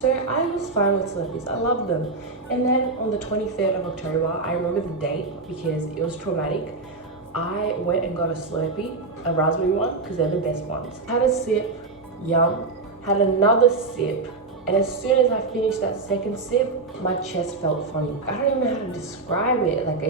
So I was fine with slurpees, I loved them. And then on the 23rd of October, I remember the date because it was traumatic. I went and got a slurpee, a raspberry one, because they're the best ones. Had a sip, yum, had another sip, and as soon as I finished that second sip, my chest felt funny. I don't even know how to describe it, like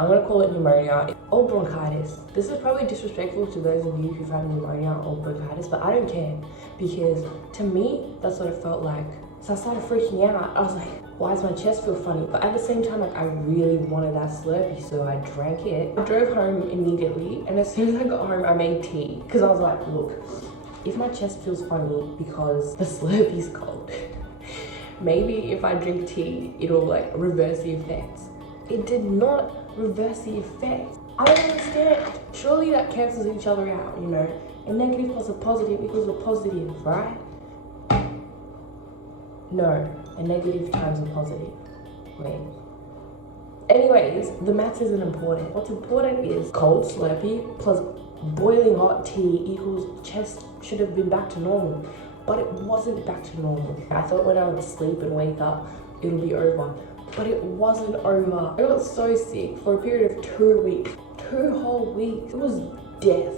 I'm gonna call it pneumonia or bronchitis. This is probably disrespectful to those of you who've had pneumonia or bronchitis, but I don't care because to me, that's what it felt like. So I started freaking out. I was like, why does my chest feel funny? But at the same time, like I really wanted that Slurpee, so I drank it. I drove home immediately, and as soon as I got home, I made tea because I was like, look, if my chest feels funny because the Slurpee's cold, maybe if I drink tea, it'll like reverse the effects. It did not reverse the effect. I don't understand. Surely that cancels each other out, you know? A negative plus a positive equals a positive, right? No, a negative times a positive. Wait. Anyways, the maths isn't important. What's important is cold Slurpee plus boiling hot tea equals chest should have been back to normal. But it wasn't back to normal. I thought when I would sleep and wake up, it'll be over. But it wasn't over. I got so sick for a period of 2 weeks. 2 whole weeks. It was death,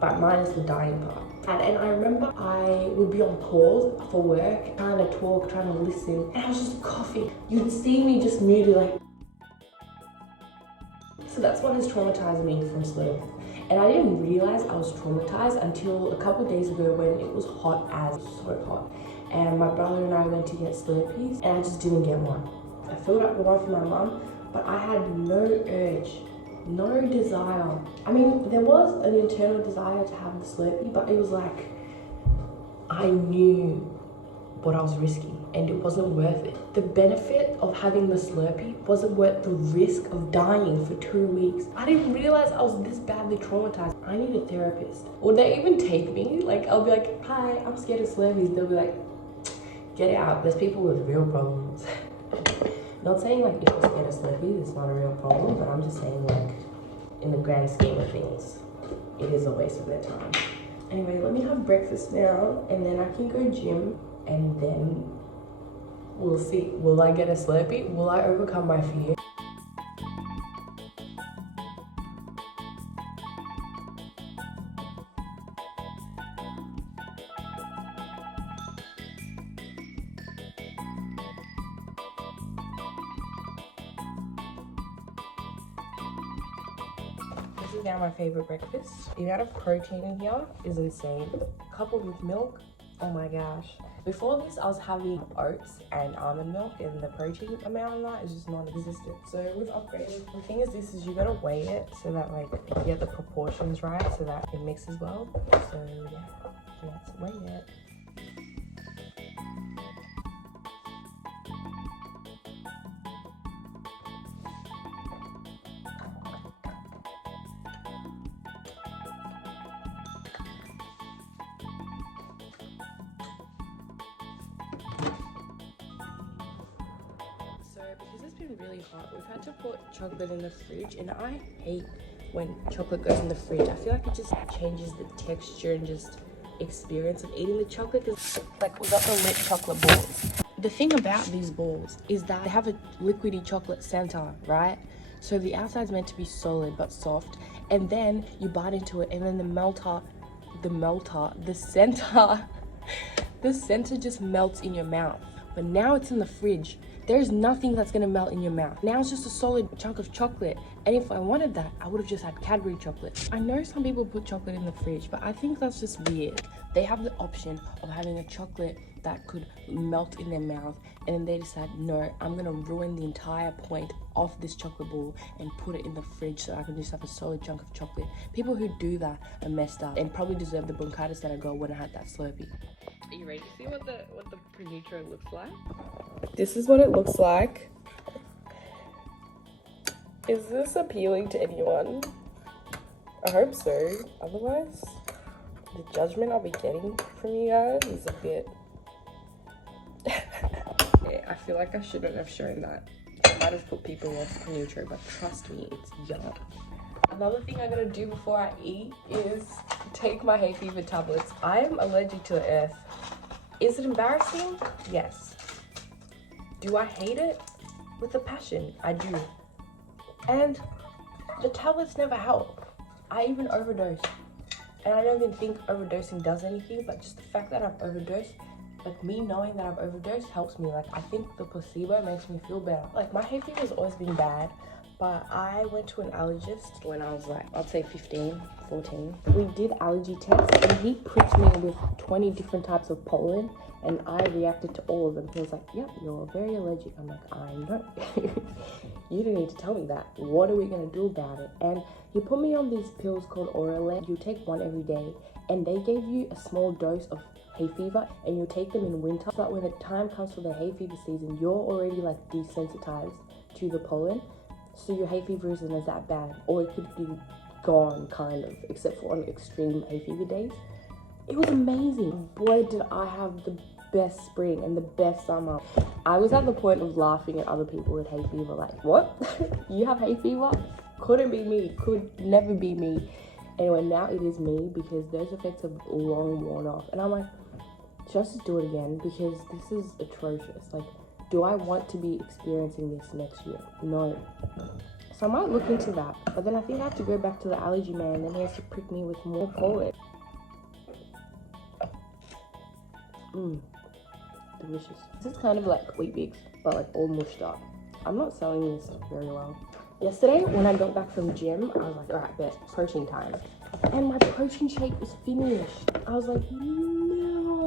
but minus the dying part. And I remember I would be on calls for work, trying to talk, trying to listen, and I was just coughing. You'd see me just muted like. So that's what has traumatized me from sleep. And I didn't realize I was traumatized until a couple of days ago when it was hot as so hot. And my brother and I went to get Slurpees and I just didn't get one. I filled up the one for my mum, but I had no urge, no desire. I mean, there was an internal desire to have the Slurpee, but it was like, I knew what I was risking and it wasn't worth it. The benefit of having the Slurpee wasn't worth the risk of dying for 2 weeks. I didn't realize I was this badly traumatized. I need a therapist. Would they even take me? Like, I'll be like, hi, I'm scared of Slurpees. They'll be like, get out. There's people with real problems. Not saying like if you're scared of Slurpees, it's not a real problem, but I'm just saying like in the grand scheme of things, it is a waste of their time. Anyway, let me have breakfast now and then I can go gym and then we'll see. Will I get a Slurpee? Will I overcome my fear? This is now my favorite breakfast. The amount of protein in here is insane. Coupled with milk, oh my gosh. Before this, I was having oats and almond milk, and the protein amount in that is just non-existent. So we've upgraded. The thing is, you gotta weigh it so that like you get the proportions right, so that it mixes well. So yeah, let's weigh it. Because it's been really hot, we've had to put chocolate in the fridge, and I hate when chocolate goes in the fridge. I feel like it just changes the texture and just experience of eating the chocolate. Because like we got the lit chocolate balls. The thing about these balls is that they have a liquidy chocolate center, right? So the outside's meant to be solid but soft, and then you bite into it, and then the center just melts in your mouth. But now it's in the fridge. There's nothing that's gonna melt in your mouth. Now it's just a solid chunk of chocolate. And if I wanted that, I would have just had Cadbury chocolate. I know some people put chocolate in the fridge, but I think that's just weird. They have the option of having a chocolate that could melt in their mouth, and then they decide, no, I'm gonna ruin the entire point of this chocolate ball and put it in the fridge so I can just have a solid chunk of chocolate. People who do that are messed up and probably deserve the bronchitis that I got when I had that Slurpee. Are you ready to see what the Prenutro looks like? This is what it looks like. Is this appealing to anyone? I hope so. Otherwise, the judgment I'll be getting from you guys is a bit... Yeah, I feel like I shouldn't have shown that. I might have put people off Prenutro, but trust me, it's yum. Another thing I'm gonna do before I eat is take my hay fever tablets. I am allergic to the earth. Is it embarrassing? Yes. Do I hate it? With a passion, I do. And the tablets never help. I even overdosed. And I don't even think overdosing does anything, but just the fact that I've overdosed, like me knowing that I've overdosed helps me. Like I think the placebo makes me feel better. Like my hay fever has always been bad, but I went to an allergist when I was like, I'd say 15, 14. We did allergy tests and he pricked me with 20 different types of pollen and I reacted to all of them. He was like, yep, you're very allergic. I'm like, I know. You didn't need to tell me that. What are we gonna do about it? And he put me on these pills called Orale. You take one every day and they gave you a small dose of hay fever and you take them in winter. But when the time comes for the hay fever season, you're already like desensitized to the pollen. So your hay fever isn't as that bad, or it could be gone kind of, except for on extreme hay fever days. It was amazing. Boy, did I have the best spring and the best summer. I was at the point of laughing at other people with hay fever, like, what? You have hay fever? Couldn't be me, could never be me. Anyway, now it is me because those effects have long worn off. And I'm like, should I just do it again? Because this is atrocious. Like, do I want to be experiencing this next year? No. So I might look into that. But then I think I have to go back to the allergy man and then he has to prick me with more pollen. Delicious. This is kind of like Wheat Bix, but like all mushed up. I'm not selling this very well. Yesterday, when I got back from gym, I was like, all right, bet, protein time. And my protein shake was finished. I was like, no.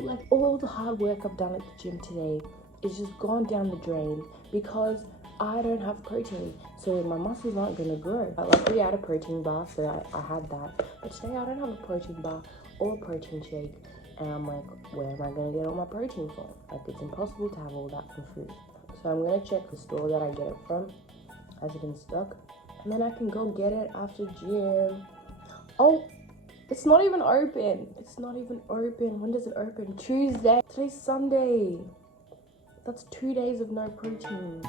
Like all the hard work I've done at the gym today is just gone down the drain because I don't have protein. So my muscles aren't gonna grow. Luckily I had a protein bar, so I had that. But today I don't have a protein bar or a protein shake. And I'm like, where am I gonna get all my protein from? Like it's impossible to have all that from food. So I'm gonna check the store that I get it from. Has it in stock? And then I can go get it after gym. Oh, it's not even open. It's not even open. When does it open? Tuesday. Today's Sunday. That's 2 days of no protein.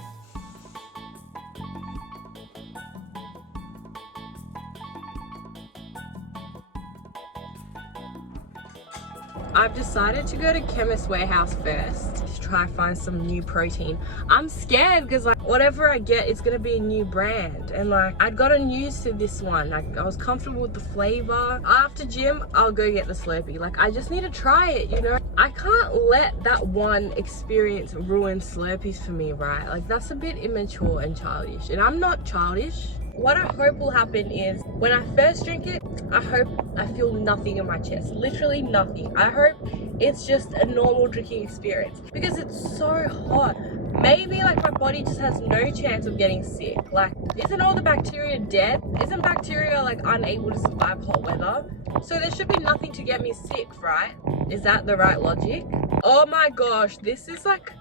I've decided to go to Chemist Warehouse first to try find some new protein. I'm scared because like whatever I get, it's gonna be a new brand. And like I'd gotten used to this one. Like I was comfortable with the flavor. After gym, I'll go get the Slurpee. Like I just need to try it, you know? I can't let that one experience ruin Slurpees for me, right? Like that's a bit immature and childish. And I'm not childish. What I hope will happen is when I first drink it, I hope I feel nothing in my chest, literally nothing. I hope it's just a normal drinking experience because it's so hot. Maybe like my body just has no chance of getting sick. Like, isn't all the bacteria dead? Isn't bacteria like unable to survive hot weather? So there should be nothing to get me sick, right? Is that the right logic? Oh my gosh, this is like,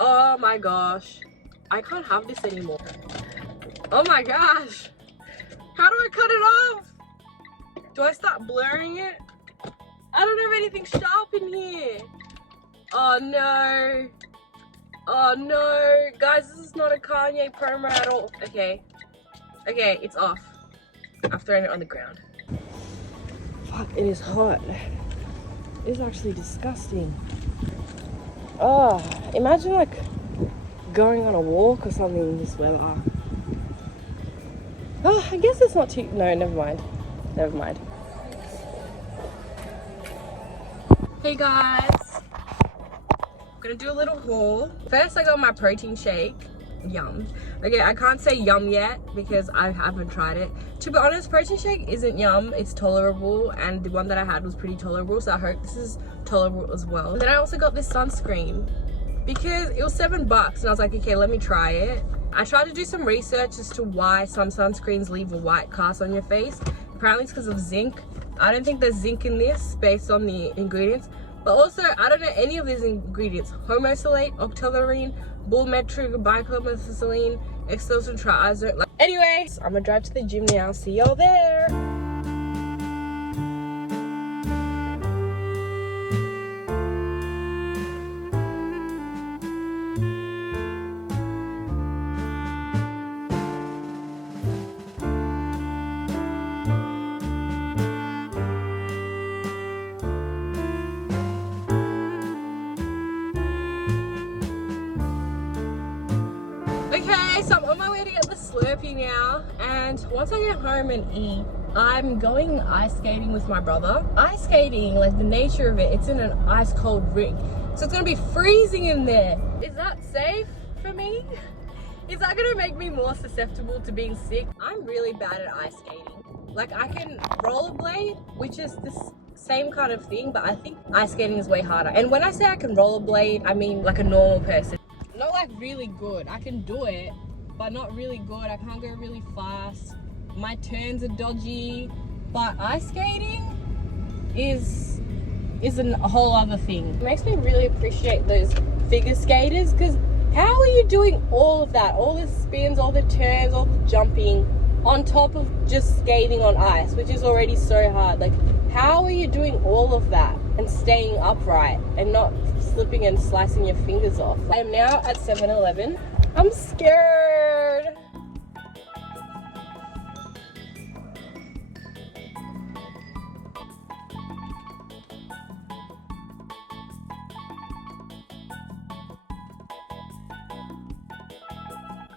oh my gosh. I can't have this anymore. Oh my gosh. How do I cut it off? Do I start blurring it? I don't have anything sharp in here. Oh no. Oh no. Guys, this is not a Kanye promo at all. Okay. Okay, it's off. I've thrown it on the ground. Fuck, it is hot. It's actually disgusting. Oh, imagine like going on a walk or something in this weather. Oh, I guess it's not too... No, never mind. Never mind. Hey guys. I'm gonna do a little haul. First, I got my protein shake. Yum. Okay, I can't say yum yet because I haven't tried it. To be honest, protein shake isn't yum. It's tolerable, and the one that I had was pretty tolerable, so I hope this is tolerable as well. And then I also got this sunscreen because it was $7 and I was like, okay, let me try it. I tried to do some research as to why some sunscreens leave a white cast on your face. Apparently it's because of zinc. I don't think there's zinc in this based on the ingredients. But also, I don't know any of these ingredients. Homosalate, octolorine, bullmetric, bicarbonate, extosol triazole. Anyway, I'm gonna drive to the gym now. See y'all there. Slurpee now, and once I get home and eat, I'm going ice skating with my brother. Ice skating, like the nature of it, it's in an ice cold rink. So it's gonna be freezing in there. Is that safe for me? Is that gonna make me more susceptible to being sick? I'm really bad at ice skating. Like I can rollerblade, which is this same kind of thing, but I think ice skating is way harder. And when I say I can rollerblade, I mean like a normal person. Not like really good. I can do it, but not really good. I can't go really fast. My turns are dodgy, but ice skating is a whole other thing. It makes me really appreciate those figure skaters, because how are you doing all of that? All the spins, all the turns, all the jumping on top of just skating on ice, which is already so hard. Like, how are you doing all of that and staying upright and not slipping and slicing your fingers off? I am now at 7-Eleven. I'm scared.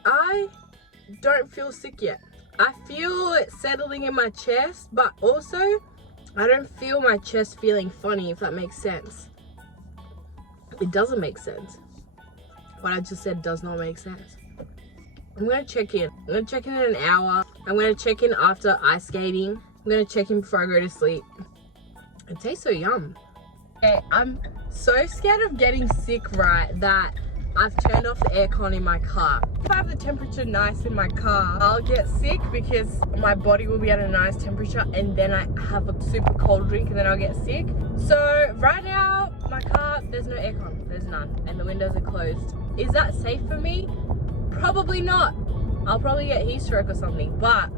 I don't feel sick yet. I feel it settling in my chest, but also I don't feel my chest feeling funny, if that makes sense. It doesn't make sense. What I just said does not make sense. I'm gonna check in. I'm gonna check in an hour. I'm gonna check in after ice skating. I'm gonna check in before I go to sleep. It tastes so yum. Okay, I'm so scared of getting sick, right, that I've turned off the aircon in my car. If I have the temperature nice in my car, I'll get sick because my body will be at a nice temperature, and then I have a super cold drink and then I'll get sick. So right now, my car, there's no aircon, there's none, and the windows are closed. Is that safe for me? Probably not. I'll probably get heat stroke or something, but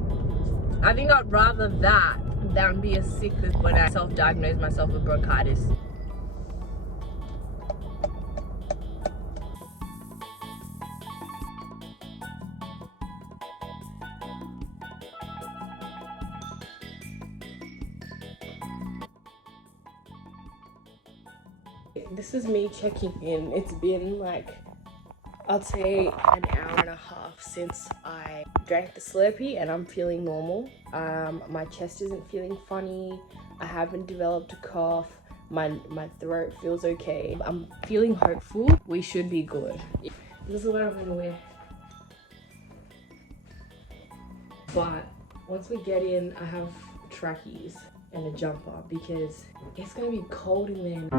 I think I'd rather that than be as sick as when I self-diagnose myself with bronchitis. This is me checking in. It's been like, I'd say an hour and a half since I drank the Slurpee, and I'm feeling normal. My chest isn't feeling funny. I haven't developed a cough. My throat feels okay. I'm feeling hopeful. We should be good. This is what I'm gonna wear. But once we get in, I have trackies and a jumper because it's gonna be cold in there.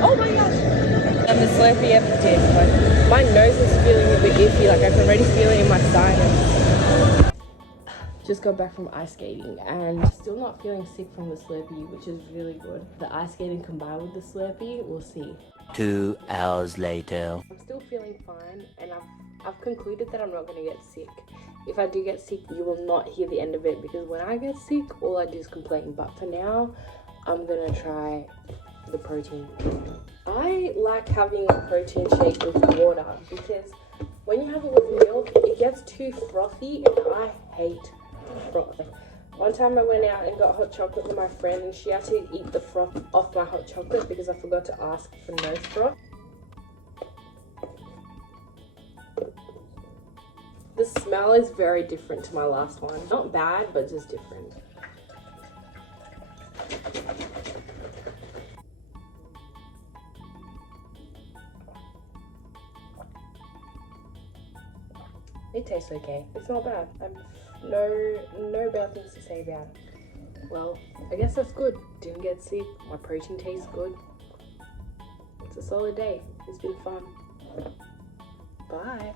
Oh my gosh! And the Slurpee ever did. Like, my nose is feeling a bit iffy, like I can already feel it in my sinus. Just got back from ice skating and still not feeling sick from the Slurpee, which is really good. The ice skating combined with the Slurpee, we'll see. 2 hours later. I'm still feeling fine, and I've concluded that I'm not going to get sick. If I do get sick, you will not hear the end of it, because when I get sick, all I do is complain. But for now, I'm going to try the protein. I like having a protein shake with water, because when you have it with milk, it gets too frothy, and I hate froth. One time I went out and got hot chocolate with my friend, and she had to eat the froth off my hot chocolate because I forgot to ask for no froth. The smell is very different to my last one. Not bad, but just different. It tastes okay. It's not bad. No bad things to say about it. Well, I guess that's good. Didn't get sick. My protein tastes good. It's a solid day. It's been fun. Bye.